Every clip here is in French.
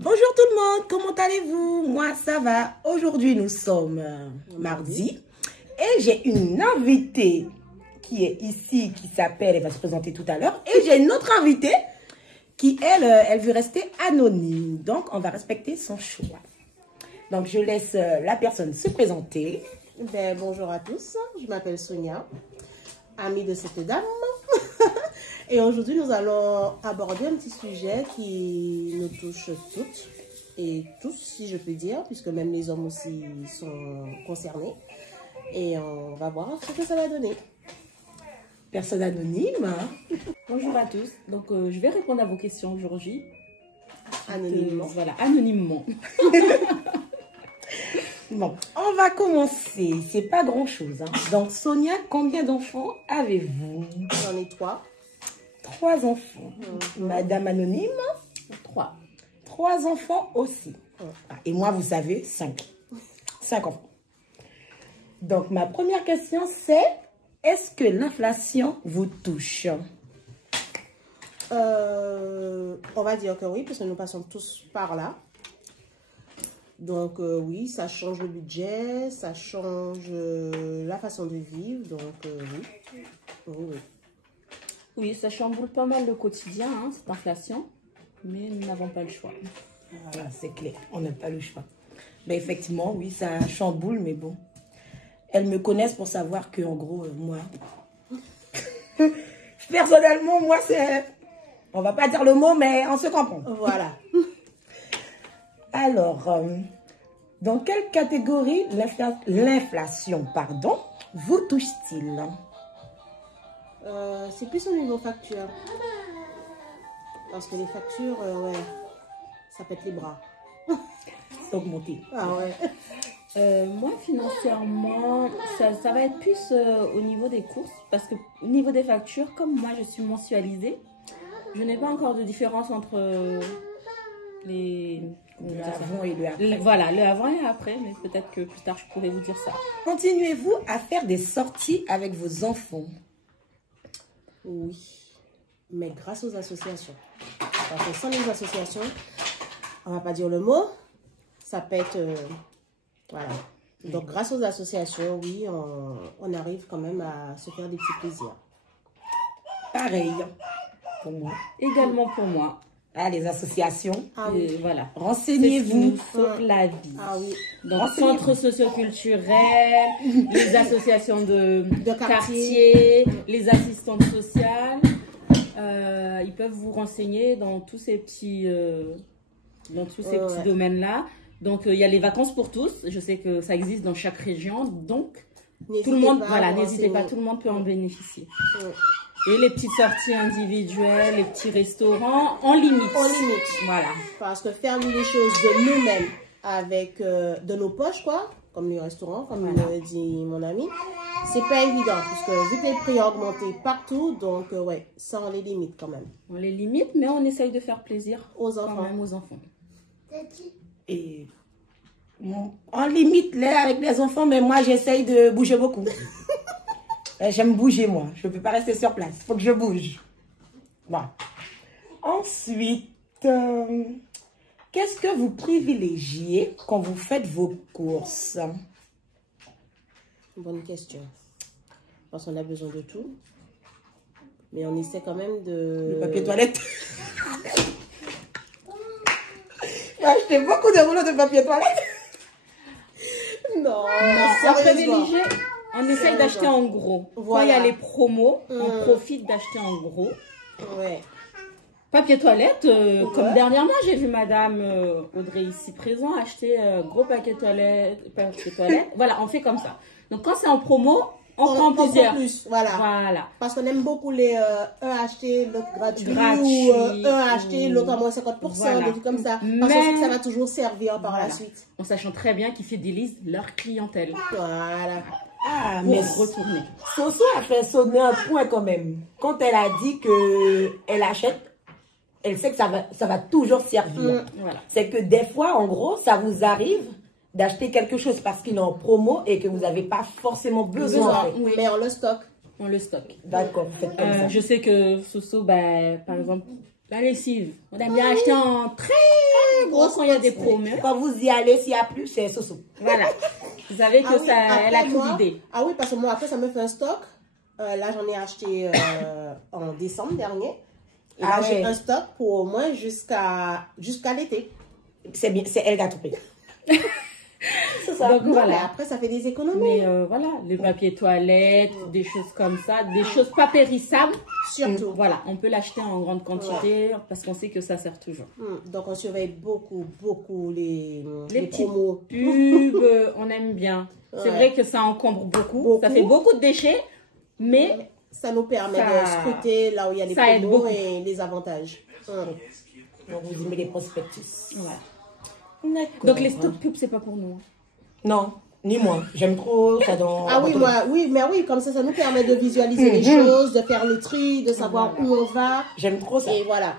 Bonjour tout le monde, comment allez-vous? Moi ça va. Aujourd'hui nous sommes mardi et j'ai une invitée qui est ici, qui s'appelle, elle va se présenter tout à l'heure. Et j'ai une autre invitée qui, elle veut rester anonyme. Donc on va respecter son choix. Donc je laisse la personne se présenter. Bonjour à tous, je m'appelle Sonia, amie de cette dame. Et aujourd'hui, nous allons aborder un petit sujet qui nous touche toutes et tous, si je peux dire, puisque même les hommes aussi sont concernés. Et on va voir ce que ça va donner. Personne anonyme. Bonjour à tous. Donc, je vais répondre à vos questions aujourd'hui. Anonymement. Voilà, anonymement. Bon, on va commencer. C'est pas grand-chose. Donc, Sonia, combien d'enfants avez-vous? J'en ai 3. 3 enfants. Madame Anonyme? 3. 3 enfants aussi. Et moi, vous savez, 5. 5 enfants. Donc, ma première question, c'est: est-ce que l'inflation vous touche? On va dire que oui, parce que nous passons tous par là. Donc oui, ça change le budget, ça change la façon de vivre. Donc oui. Oui. Oui, ça chamboule pas mal le quotidien, hein, cette inflation. Mais nous n'avons pas le choix. Voilà, c'est clair. On n'a pas le choix. Mais effectivement, oui, ça chamboule, mais bon. Elles me connaissent pour savoir que, en gros, moi... personnellement, moi, c'est... On va pas dire le mot, mais on se comprend. Voilà. Alors, dans quelle catégorie l'inflation, vous touche-t-il? C'est plus au niveau facture. Parce que les factures, ouais, ça pète les bras. C'est augmenté. Ah ouais. Moi, financièrement, ça va être plus au niveau des courses. Parce que au niveau des factures, comme moi, je suis mensualisée, je n'ai pas encore de différence entre les... Le avant et le après. Voilà, le avant et après. Mais peut-être que plus tard, je pourrais vous dire ça. Continuez-vous à faire des sorties avec vos enfants? Oui, mais grâce aux associations. Parce que sans les associations, on va pas dire le mot, ça peut être... voilà. Donc grâce aux associations, oui, on arrive quand même à se faire des petits plaisirs. Pareil pour moi. Également pour moi. Ah, les associations. Ah oui. Voilà. Renseignez-vous. Sauve la vie. Ah oui. Donc, centres socioculturels, les associations de quartier, les assistantes sociales, ils peuvent vous renseigner dans tous ces petits, domaines-là. Donc, il y a les vacances pour tous. Je sais que ça existe dans chaque région. Donc, tout le monde, voilà, n'hésitez pas, tout le monde peut en bénéficier. Ouais. Et les petites sorties individuelles, les petits restaurants, en limite. En limite. Voilà. Parce que faire les choses de nous-mêmes, avec de nos poches, quoi, comme les restaurants, comme le dit mon ami, c'est pas évident. Parce que vu que les prix ont augmenté partout, donc ouais, ça on les limite quand même. On les limite, mais on essaye de faire plaisir aux enfants. Quand même aux enfants. Et on limite là avec les enfants, mais moi j'essaye de bouger beaucoup. J'aime bouger, moi. Je ne peux pas rester sur place. Il faut que je bouge. Bon. Ensuite, qu'est-ce que vous privilégiez quand vous faites vos courses? Bonne question. Parce qu'on a besoin de tout. Mais on essaie quand même de... Le papier toilette. J'ai acheté beaucoup de rouleaux de papier toilette. Non, sérieusement. On essaye d'acheter en gros. Voilà. Quand il y a les promos, on profite d'acheter en gros. Ouais. Papier toilette, comme dernièrement, j'ai vu madame Audrey ici présent acheter gros papier toilette. Voilà, on fait comme ça. Donc quand c'est en promo, on prend plusieurs. Voilà. Parce qu'on aime beaucoup les un acheter, l'autre gratuit, ou un acheter, l'autre à moins 50%, des trucs comme ça. Parce qu'on sait que ça va toujours servir par la suite. En sachant très bien qu'ils fidélisent leur clientèle. Voilà. Ah, mais retourner. Soso a fait sonner un point quand même. Quand elle a dit qu'elle achète, elle sait que ça va toujours servir. Voilà. C'est que des fois, en gros, ça vous arrive d'acheter quelque chose parce qu'il est en promo et que vous n'avez pas forcément besoin. Oui. Mais on le stocke. On le stocke. D'accord, vous faites comme ça. Je sais que Soso, par exemple, la lessive, on aime bien acheter en très gros quand il y a des promos. Quand vous y allez, s'il n'y a plus, c'est Soso. Voilà. Vous savez que elle a tout vidé. Ah oui, parce que moi, après, ça me fait un stock. Là, j'en ai acheté en décembre dernier. Et là, j'ai un stock pour au moins jusqu'à l'été. C'est bien, c'est elle qui a tout payé. C'est ça. Donc, voilà. Mais après, ça fait des économies. Mais voilà, les papiers toilettes, des choses comme ça, des choses pas périssables. Surtout. Voilà, on peut l'acheter en grande quantité parce qu'on sait que ça sert toujours. Donc, on surveille beaucoup les promos. Pubs, on aime bien. C'est vrai que ça encombre beaucoup. Ça fait beaucoup de déchets, mais ça nous permet de scruter là où il y a les promos et les avantages. Donc, vous mettez les prospectus. Voilà. Donc, les stop pubs, c'est pas pour nous. Non, ni moi. J'aime trop ça dans... Ah oui, oui, comme ça nous permet de visualiser les choses, de faire le tri, de savoir où on va. J'aime trop ça. Et voilà,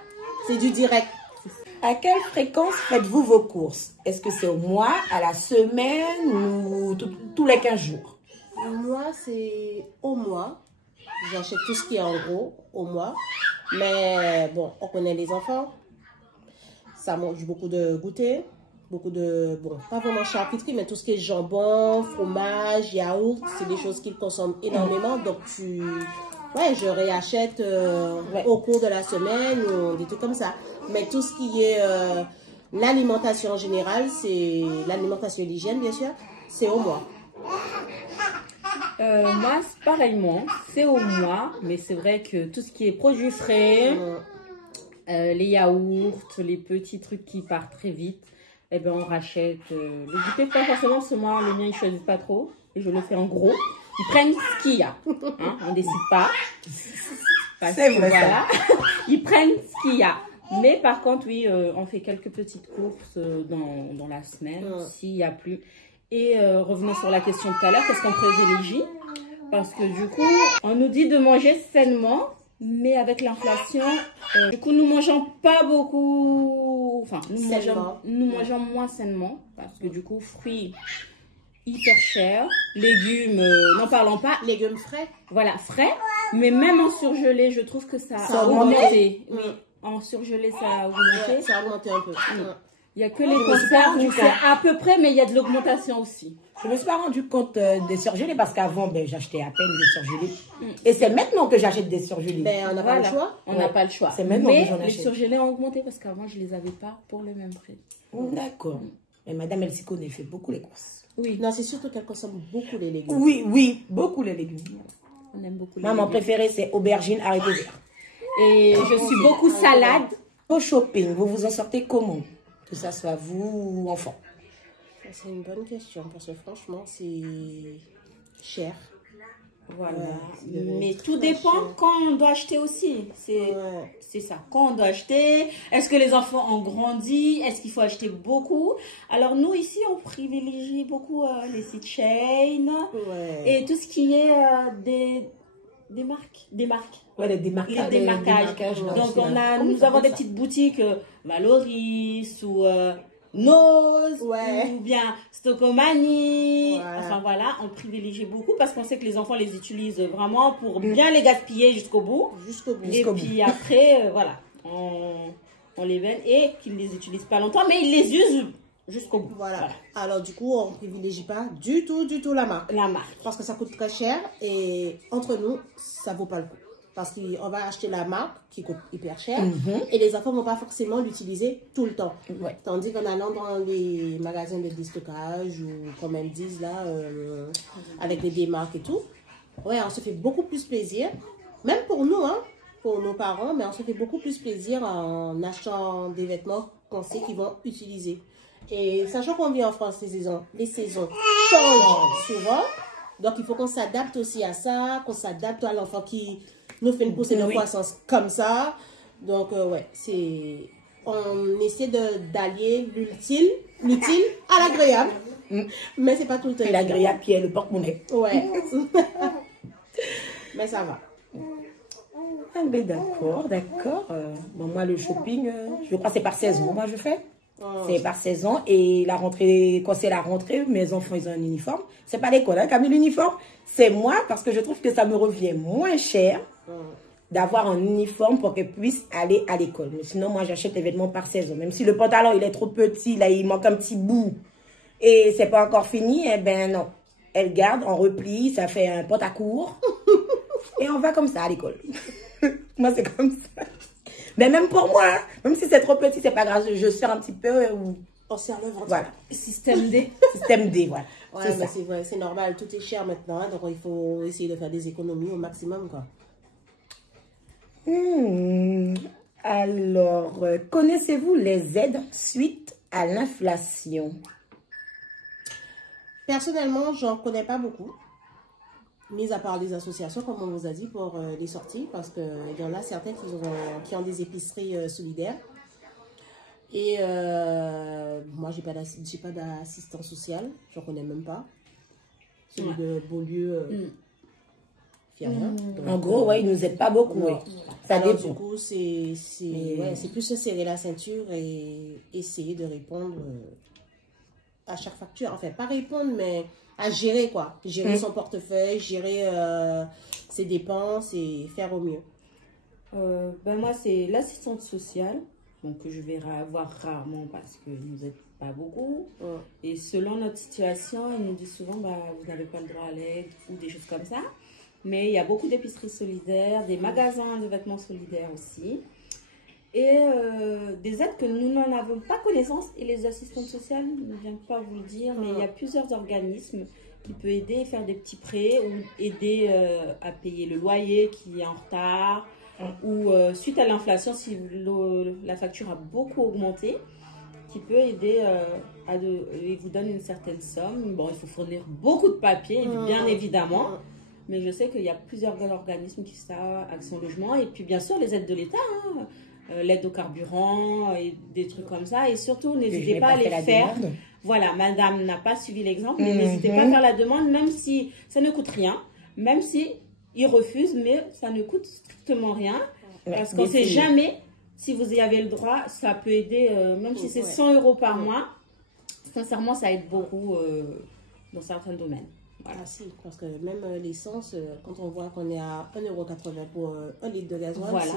c'est du direct. À quelle fréquence faites-vous vos courses? Est-ce que c'est au mois, à la semaine ou tous les 15 jours? Moi, c'est au mois. J'achète tout ce qui est en gros au mois. Mais bon, on connaît les enfants. Ça mange beaucoup de goûter. Beaucoup de, bon, pas vraiment charcuterie, mais tout ce qui est jambon, fromage, yaourt, c'est des choses qu'ils consomment énormément. Donc, je réachète au cours de la semaine ou des trucs comme ça. Mais tout ce qui est l'alimentation en général, c'est l'alimentation et l'hygiène, bien sûr, c'est au mois. Moi, pareillement, c'est au mois, mais c'est vrai que tout ce qui est produits frais, les yaourts, les petits trucs qui partent très vite, eh ben on rachète. Le goûter, pas forcément, parce que moi, le mien, ils choisissent pas trop, et je le fais en gros. Ils prennent ce qu'il y a, hein, on décide pas. C'est vrai, voilà. Ils prennent ce qu'il y a. Mais par contre, oui, on fait quelques petites courses dans la semaine, s'il n'y a plus. Et revenons sur la question de tout à l'heure, qu'est-ce qu'on privilégie? Parce que du coup, on nous dit de manger sainement, mais avec l'inflation, du coup, nous mangeons pas beaucoup, enfin, nous mangeons moins sainement, parce que du coup, fruits hyper chers, légumes, n'en parlons pas. Légumes frais. Voilà, frais, mais même en surgelé, je trouve que ça a augmenté. Oui, en surgelé, ça a augmenté. Ça a augmenté un peu. Il n'y a que les conserves où c'est à peu près, mais il y a de l'augmentation aussi. Je ne me suis pas rendu compte des surgelés parce qu'avant, j'achetais à peine des surgelés. Et c'est maintenant que j'achète des surgelés. On n'a pas le choix. On n'a pas le choix. C'est maintenant que j'en achète. Mais les surgelés ont augmenté parce qu'avant, je ne les avais pas pour le même prix. D'accord. Et madame, elle s'y connaît, fait beaucoup les courses. Oui. Non, c'est surtout qu'elle consomme beaucoup les légumes. Oui, beaucoup les légumes. On aime beaucoup les légumes. Mon préféré, c'est aubergine, haricots verts. Et je suis beaucoup salade. Au shopping, vous vous en sortez comment? Que ça soit vous ou enfant? C'est une bonne question parce que franchement, c'est cher. Voilà. Mais tout dépend quand on doit acheter aussi. C'est ça. Quand on doit acheter, est-ce que les enfants ont grandi? Est-ce qu'il faut acheter beaucoup? Alors nous, ici, on privilégie beaucoup les seed chain et tout ce qui est des marques. Ouais, les démarquages. Donc, nous avons des petites boutiques Valoris ou Nose ou bien Stockomanie. Enfin, voilà, on privilégie beaucoup parce qu'on sait que les enfants les utilisent vraiment pour bien les gaspiller jusqu'au bout. Et puis après, voilà, on les vend et qu'ils ne les utilisent pas longtemps, mais ils les usent jusqu'au bout. Voilà. Alors, du coup, on ne privilégie pas du tout la marque. La marque. Parce que ça coûte très cher et entre nous, ça ne vaut pas le coup. Parce qu'on va acheter la marque qui coûte hyper cher et les enfants ne vont pas forcément l'utiliser tout le temps. Tandis qu'en allant dans les magasins de déstockage ou comme elles disent là, avec des démarques et tout, on se fait beaucoup plus plaisir. Même pour nous, hein, pour nos parents, mais on se fait beaucoup plus plaisir en achetant des vêtements qu'on sait qu'ils vont utiliser. Et sachant qu'on vit en France, les saisons changent souvent. Donc, il faut qu'on s'adapte aussi à ça, qu'on s'adapte à l'enfant qui nous fait une poussée de croissance comme ça. Donc, on essaie d'allier l'utile à l'agréable. Mais c'est pas tout le temps. Et l'agréable qui est le porte-monnaie. Ouais. Mais ça va. Ah, ben d'accord. Bon, moi, le shopping, je crois que c'est par saison. Moi, je fais. C'est par saison. Et la rentrée, quand c'est la rentrée, mes enfants, ils ont un uniforme. C'est pas l'école, hein, qui a mis l'uniforme. C'est moi, parce que je trouve que ça me revient moins cher d'avoir un uniforme pour qu'elle puisse aller à l'école. Mais sinon, moi, j'achète les vêtements par saison. Même si le pantalon, il est trop petit, là, il manque un petit bout et c'est pas encore fini, eh ben non. Elle garde, on replie, ça fait un pantacourt et on va comme ça à l'école. Moi, c'est comme ça. Mais même pour moi, même si c'est trop petit, c'est pas grave. Je serre un petit peu ou On serre le ventre. voilà. Système D. Système D, voilà. Ouais, mais c'est vrai, c'est normal. Tout est cher maintenant, hein, donc il faut essayer de faire des économies au maximum, quoi. Alors, connaissez-vous les aides suite à l'inflation? Personnellement, j'en connais pas beaucoup. Mis à part les associations, comme on vous a dit, pour les sorties, parce qu'il y en a certains qui ont des épiceries solidaires. Et moi, j'ai pas d'assistance sociale, j'en connais même pas. Celui de Beaulieu, fait rien. Donc, En gros, ouais, ils nous aident pas beaucoup. Ouais. Ça alors, dépend. du coup, c'est plus se serrer la ceinture et essayer de répondre à chaque facture. Enfin, pas répondre, mais à gérer, quoi. Gérer son portefeuille, gérer ses dépenses et faire au mieux. Ben moi, c'est l'assistante sociale, donc que je vais avoir rarement parce que nous aident pas beaucoup. Et selon notre situation, ils nous disent souvent, bah, vous n'avez pas le droit à l'aide ou des choses comme ça. Mais il y a beaucoup d'épiceries solidaires, des magasins de vêtements solidaires aussi. Et des aides que nous n'en avons pas connaissance. Et les assistantes sociales ne viennent pas vous le dire, mais il y a plusieurs organismes qui peuvent aider, faire des petits prêts ou aider à payer le loyer qui est en retard. Ou suite à l'inflation, si la facture a beaucoup augmenté, qui peut aider il vous donne une certaine somme. Bon, il faut fournir beaucoup de papiers, bien évidemment. Mais je sais qu'il y a plusieurs organismes qui sont Action Logement. Et puis, bien sûr, les aides de l'État, hein, l'aide au carburant, et des trucs comme ça. Et surtout, n'hésitez pas à les faire. Voilà, madame n'a pas suivi l'exemple, mais n'hésitez pas à faire la demande, même si ça ne coûte rien. Même si ils refusent, mais ça ne coûte strictement rien. Parce qu'on ne sait jamais si vous y avez le droit. Ça peut aider, même si c'est 100 € par mois. Sincèrement, ça aide beaucoup dans certains domaines. Voilà. Ah si, parce que même l'essence, quand on voit qu'on est à 1,80 € pour 1 litre de gasoil, Voilà.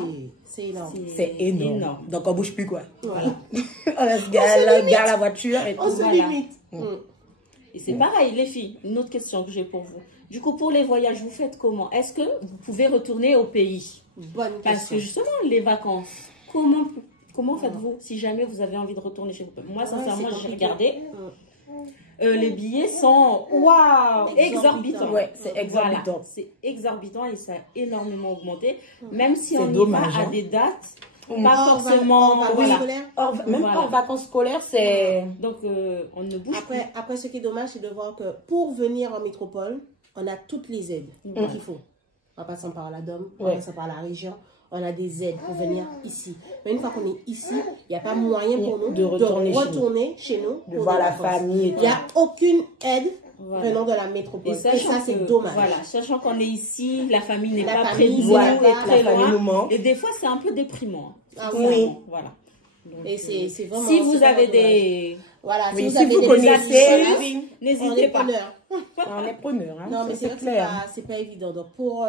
c'est énorme. C'est énorme. Donc on bouge plus quoi. Voilà. On garde la voiture et On se limite. Et c'est pareil, les filles, une autre question que j'ai pour vous. Du coup, pour les voyages, vous faites comment? Est-ce que vous pouvez retourner au pays? Bonne question. Parce que justement, les vacances, comment faites-vous si jamais vous avez envie de retourner chez vous? Moi, sincèrement, j'ai regardé. Les billets sont exorbitants. Ouais, c'est exorbitant. Voilà, c'est exorbitant et ça a énormément augmenté. Même si on dommage, y va à hein. des dates, pas forcément. Même en vacances scolaires, c'est... Donc, on ne bouge plus. Après, ce qui est dommage, c'est de voir que pour venir en métropole, on a toutes les aides qu'il faut. En passant par la DOM, en passant par la région, on a des aides pour venir ici. Mais une fois qu'on est ici, il n'y a pas moyen pour nous de retourner chez nous. De voir la famille. Il n'y a aucune aide venant de la métropole. Et ça, c'est dommage. Voilà, sachant qu'on est ici, la famille n'est pas près famille, de nous, voilà, est très la famille nous loin. manque. Et des fois, c'est un peu déprimant. Ah oui. Voilà. Donc, Et c'est vraiment... si vous c'est avez vraiment des... Voilà, Oui, vous si avez vous des connaissez, amis, on n'hésitez est pas. preneurs. On est preneurs. Hein. Non, mais c'est vrai clair. que c'est pas évident. Donc, pour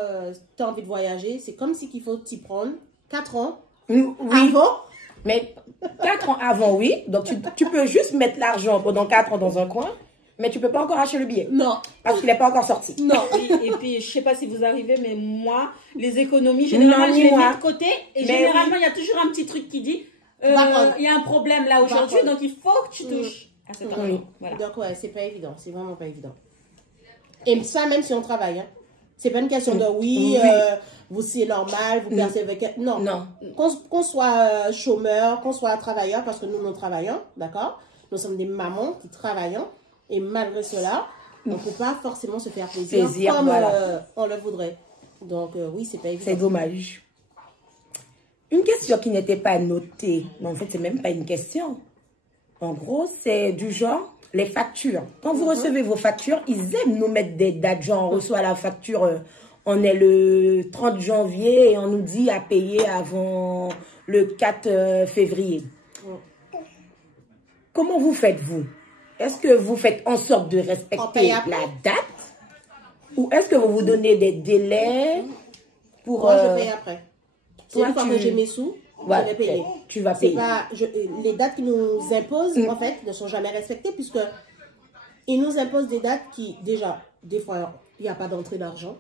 t'as envie de voyager, c'est comme si qu'il faut t'y prendre 4 ans Oui. avant. Mais 4 ans avant, oui. Donc tu peux juste mettre l'argent pendant 4 ans dans un coin, mais tu peux pas encore acheter le billet. Non. Parce qu'il n'est pas encore sorti. Non. Et puis, je sais pas si vous arrivez, mais moi, les économies, généralement, je les mets de côté. Et généralement, il y a toujours un petit truc qui dit, il y a un problème là aujourd'hui, donc il faut que tu touches à cet argent. Voilà. Donc, ouais, c'est pas évident. C'est vraiment pas évident. Et ça, même si on travaille. Hein. C'est pas une question de vous c'est normal, vous percevez que... Non. Qu'on soit chômeur, qu'on soit travailleur, parce que nous travaillons, d'accord? Nous sommes des mamans qui travaillons. Et malgré cela, on ne peut pas forcément se faire plaisir comme on le voudrait. Donc, oui, c'est pas évident. C'est dommage. Une question qui n'était pas notée, mais en fait, c'est même pas une question. En gros, c'est du genre, les factures. Quand vous recevez vos factures, ils aiment nous mettre des dates. Genre, on reçoit la facture, on est le 30 janvier et on nous dit à payer avant le 4 février. Comment vous faites, vous? Est-ce que vous faites en sorte de respecter la date? Ou est-ce que vous vous donnez des délais pour... Moi, je paye après. Une fois que j'ai mes sous, je vais payer. Tu vas payer. Les dates qu'ils nous imposent, en fait, ne sont jamais respectées puisque ils nous imposent des dates qui, déjà, des fois, il n'y a pas d'entrée d'argent.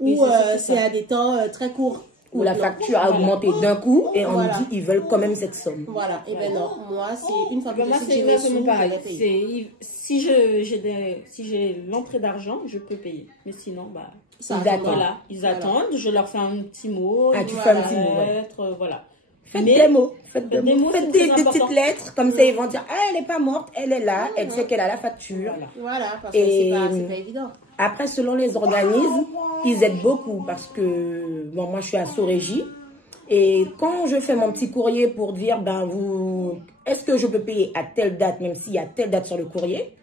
Ou c'est à des temps très courts. Où la facture a augmenté d'un coup et on nous dit qu'ils veulent quand même cette somme. Voilà. Et ben non, moi, c'est une fois que c'est exactement pareil. Si j'ai l'entrée d'argent, je peux payer. Mais sinon, bah... Ils attendent, je leur fais un petit mot. Tu fais un petit mot. Voilà. Faites des mots. Faites des petites lettres. Comme ça, ils vont dire, elle n'est pas morte, elle est là, elle sait qu'elle a la facture. Voilà, parce que c'est pas évident. Après, selon les organismes, ils aident beaucoup parce que, bon, moi, je suis à Sorégie. Et quand je fais mon petit courrier pour dire, est-ce que je peux payer à telle date, même s'il y a telle date sur le courrier,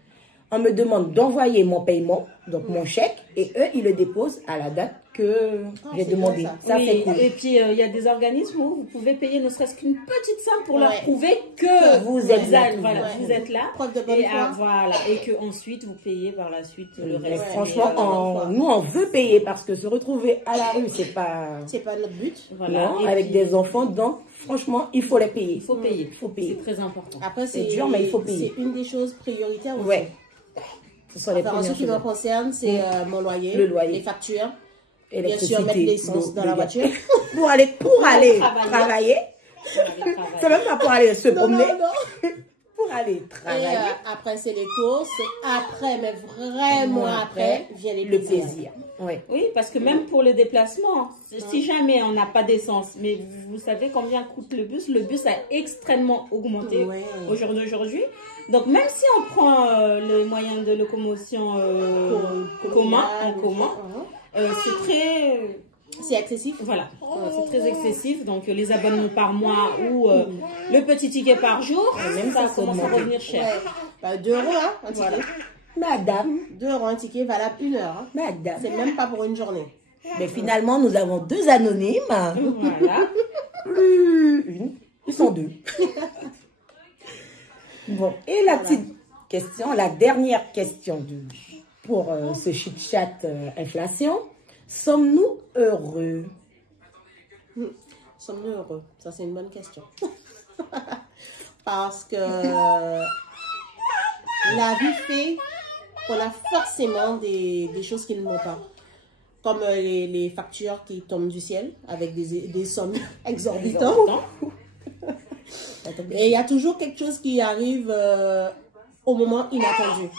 on me demande d'envoyer mon paiement, donc mon chèque, et eux, ils le déposent à la date que j'ai demandé. Ça fait cool. Et puis, il y a des organismes où vous pouvez payer ne serait-ce qu'une petite somme pour leur prouver que vous êtes là. Vous êtes là. Preuve de bonne foi. Et qu'ensuite, vous payez par la suite le reste. Franchement, nous, on veut payer parce que se retrouver à la rue, c'est pas notre but. Voilà. Non, avec des enfants, donc, franchement, il faut les payer. Il faut payer. C'est très important. Après, c'est dur, mais il faut payer. C'est une des choses prioritaires aussi. Ouais. Ce qui me concerne, c'est mon loyer, les factures, bien sûr mettre l'essence dans la voiture. pour aller travailler. C'est même pas pour aller se promener. Pour aller travailler. Et après, c'est les courses. Et après, mais vraiment après, vient le plaisir. Oui, parce que même pour le déplacement, si jamais on n'a pas d'essence, mais vous savez combien coûte le bus a extrêmement augmenté aujourd'hui. Donc même si on prend le moyen de locomotion en commun, c'est excessif. Voilà, c'est très excessif. Donc les abonnements par mois ou le petit ticket par jour, même ça commence à revenir cher. 2 € un ticket. Voilà. Madame. 2 € un ticket valable 1 heure. Madame. C'est même pas pour une journée. Mais finalement, nous avons 2 anonymes. Voilà. Une. Ils sont 2. Bon, et la petite question, la dernière question pour ce chit-chat inflation. Sommes-nous heureux? Sommes-nous heureux? Ça, c'est une bonne question. Parce que la vie fait qu'on a forcément des choses qui ne vont pas. Comme les factures qui tombent du ciel avec des sommes exorbitantes. Et il y a toujours quelque chose qui arrive au moment inattendu.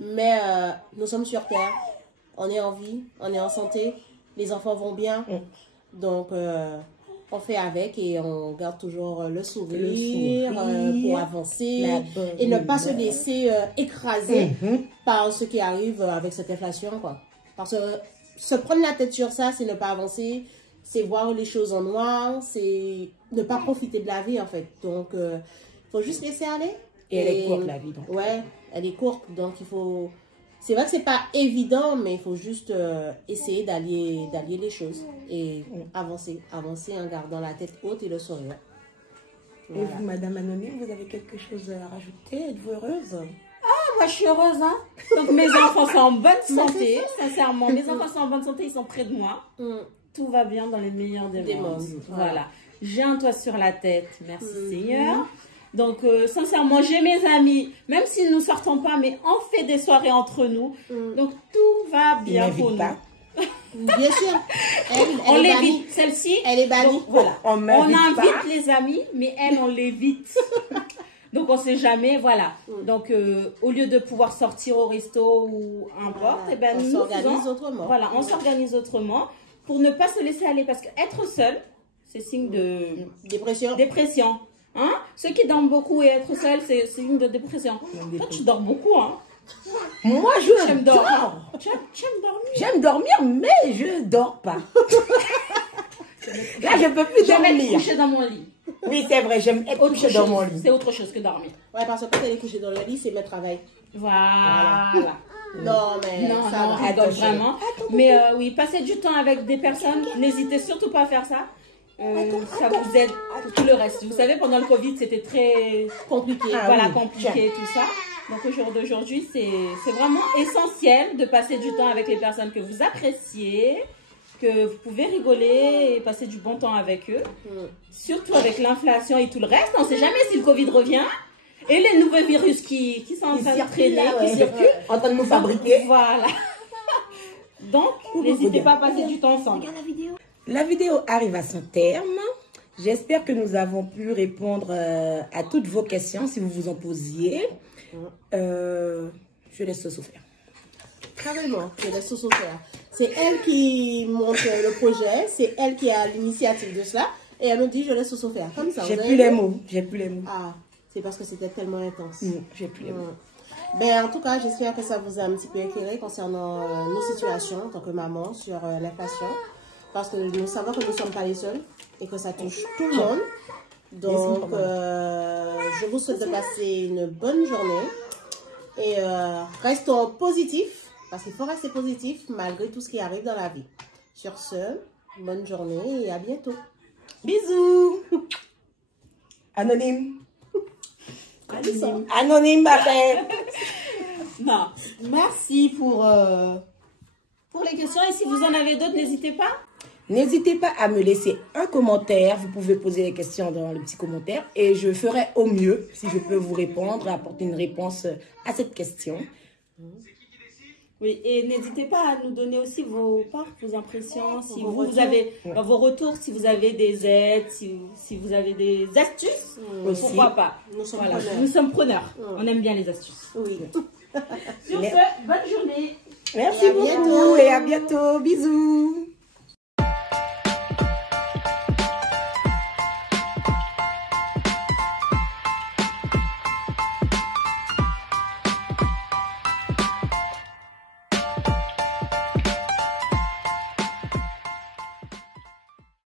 Mais nous sommes sur Terre. On est en vie, on est en santé, les enfants vont bien. Donc, on fait avec et on garde toujours le sourire pour avancer et ne pas se laisser écraser par ce qui arrive avec cette inflation, quoi. Parce que se prendre la tête sur ça, c'est ne pas avancer, c'est voir les choses en noir, c'est ne pas profiter de la vie, en fait. Donc, il faut juste laisser aller. Et elle est courte, la vie. Donc. Ouais, elle est courte, donc il faut... C'est vrai que c'est pas évident, mais il faut juste essayer d'allier les choses et avancer en gardant la tête haute et le sourire. Voilà. Et vous, Madame Anonyme, vous avez quelque chose à rajouter? Êtes-vous heureuse? Ah, moi je suis heureuse, hein. Donc mes enfants sont en bonne santé, sincèrement. Mes enfants sont en bonne santé, ils sont près de moi. Tout va bien dans les meilleurs des mondes. Voilà. J'ai un toit sur la tête, merci Seigneur. Donc, sincèrement, j'ai mes amis, même si nous ne sortons pas, mais on fait des soirées entre nous. Donc, tout va bien pour nous. Bien sûr. On l'évite. Celle-ci, elle est bannie. Voilà. On invite les amis, mais elle, on l'évite. Donc, on ne sait jamais. Voilà. Donc, au lieu de pouvoir sortir au resto ou importe, eh ben, on s'organise autrement. Voilà, on s'organise autrement pour ne pas se laisser aller. Parce qu'être seul, c'est signe de dépression. Hein? Ceux qui dorment beaucoup et être seul, c'est signe de dépression. Toi, tu dors beaucoup, hein? Moi, j'aime dormir. Tu aimes dormir? J'aime dormir, mais je dors pas. Là, je ne peux plus dormir. J'aime être couchée dans mon lit. Oui, c'est vrai, j'aime être couchée dans mon lit. C'est autre chose que dormir. Ouais, parce que quand elle est couchée dans le lit, c'est le travail. Voilà. Non, mais ça va. Attends, vraiment. Mais oui, passer du temps avec des personnes, n'hésitez surtout pas à faire ça. Ça vous aide pour tout le reste. Vous savez, pendant le Covid, c'était très compliqué. Compliqué, tout ça. Donc, au jour d'aujourd'hui, c'est vraiment essentiel de passer du temps avec les personnes que vous appréciez que vous pouvez rigoler et passer du bon temps avec eux. Surtout avec l'inflation et tout le reste. On ne sait jamais si le Covid revient. Et les nouveaux virus qui sont en train de traîner, qui circulent. En train de nous fabriquer. Voilà. Donc, n'hésitez pas à passer du temps ensemble. Regarde la vidéo. La vidéo arrive à son terme. J'espère que nous avons pu répondre à toutes vos questions si vous vous en posiez. Je laisse Soso faire. Carrément, je laisse Soso faire. C'est elle qui monte le projet, c'est elle qui a l'initiative de cela. Et elle me dit, je laisse Soso faire. Comme ça. J'ai plus les mots. J'ai plus les mots. Ah, c'est parce que c'était tellement intense. J'ai plus les mots. Ben, en tout cas, j'espère que ça vous a un petit peu éclairé concernant nos situations en tant que maman sur l'inflation. Parce que nous savons que nous ne sommes pas les seuls et que ça touche tout le monde. Donc, je vous souhaite de passer une bonne journée. Et restons positifs, parce qu'il faut rester positif malgré tout ce qui arrive dans la vie. Sur ce, bonne journée et à bientôt. Bisous. Anonyme. Anonyme, ma belle. Non, merci pour les questions. Et si vous en avez d'autres, n'hésitez pas. N'hésitez pas à me laisser un commentaire. Vous pouvez poser les questions dans le petit commentaire. Et je ferai au mieux si je peux vous répondre, apporter une réponse à cette question. Oui, et n'hésitez pas à nous donner aussi vos impressions, si vous avez vos retours, si vous avez des aides, si vous avez des astuces, pourquoi pas. Nous sommes preneurs. On aime bien les astuces. Oui. Sur ce, bonne journée. Merci beaucoup et à bientôt. Bisous.